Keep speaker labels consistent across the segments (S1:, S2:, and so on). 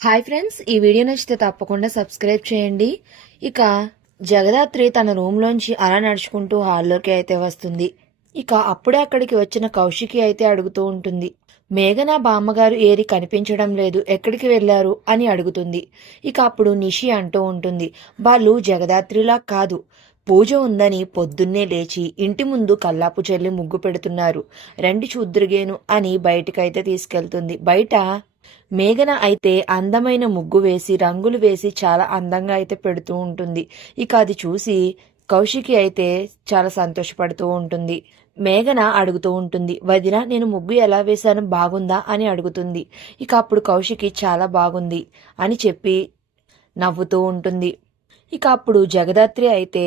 S1: Hi friends ఈ video నచ్చితే తప్పకుండా సబ్స్క్రైబ్ చేయండి. ఇక జగదాత్రి తన రూమ్లోంచి అలా నడుచుకుంటూ హాల్లోకి అయితే వస్తుంది. ఇక అప్పుడే అక్కడికి వచ్చిన కౌశికి అయితే అడుగుతూ ఉంటుంది. మేఘన బామ్మగారు ఏరి కనిపించడం లేదు ఎక్కడికి వెళ్ళారు అని అడుగుతుంది. ఇక అప్పుడు నిషి అంటూ ఉంటుంది వాళ్ళు జగదాత్రిలా కాదు. పూజ ఉందని పొద్దున్నే లేచి ఇంటి ముందు కల్లాపు చెల్లి ముగ్గు పెడుతున్నారు. రండి చూద్దురుగేను అని బయటకైతే తీసుకెళ్తుంది. బయట మేఘన అయితే అందమైన ముగ్గు వేసి రంగులు వేసి చాలా అందంగా అయితే పెడుతూ ఉంటుంది. ఇక అది చూసి కౌశికి అయితే చాలా సంతోషపడుతూ ఉంటుంది. మేఘన అడుగుతూ ఉంటుంది వదిన నేను ముగ్గు ఎలా వేశాను? బాగుందా? అని అడుగుతుంది. ఇక అప్పుడు కౌశికి చాలా బాగుంది అని చెప్పి నవ్వుతూ ఉంటుంది. ఇక అప్పుడు జగదాత్రి అయితే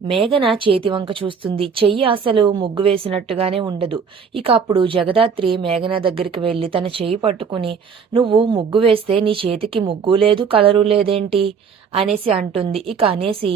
S1: మేఘన చేతి వంక చూస్తుంది. చెయ్యి అసలు ముగ్గు వేసినట్టుగానే ఉండదు. ఇక అప్పుడు జగదాత్రి మేఘన దగ్గరికి వెళ్ళి తన చెయ్యి పట్టుకుని నువ్వు ముగ్గు వేస్తే నీ చేతికి ముగ్గు లేదు కలరు లేదేంటి? అనేసి అంటుంది. ఇక అనేసి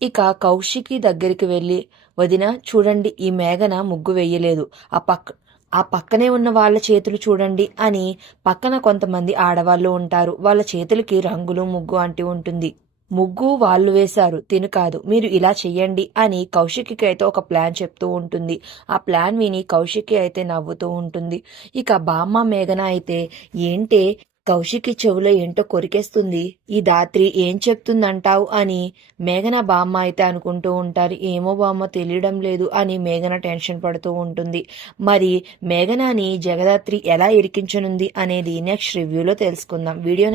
S1: ఇక కౌశికి దగ్గరికి వెళ్ళి వదిన చూడండి ఈ మేఘన ముగ్గు వేయలేదు. ఆ పక్క ఆ పక్కనే ఉన్న వాళ్ళ చేతులు చూడండి అని పక్కన కొంతమంది ఆడవాళ్ళు ఉంటారు. వాళ్ళ చేతులకి రంగులు ముగ్గు అంటి ఉంటుంది. ముగ్గు వాళ్ళు వేశారు. తిను కాదు మీరు ఇలా చెయ్యండి అని కౌశికి అయితే ఒక ప్లాన్ చెప్తూ ఉంటుంది. ఆ ప్లాన్ విని కౌశికి అయితే నవ్వుతూ ఉంటుంది. ఇక బామ్మ మేఘన అయితే ఏంటే కౌశికి చెవులో ఏంటో కొరికేస్తుంది? ఈ దాత్రి ఏం చెప్తుందంటావు? అని మేఘన బామ్మ అయితే అనుకుంటూ ఉంటారు. ఏమో బామ్మ తెలియడం లేదు అని మేఘన టెన్షన్ పడుతూ ఉంటుంది. మరి మేఘనాని జగదాత్రి ఎలా ఇరికించనుంది అనేది నెక్స్ట్ రివ్యూలో తెలుసుకుందాం. వీడియో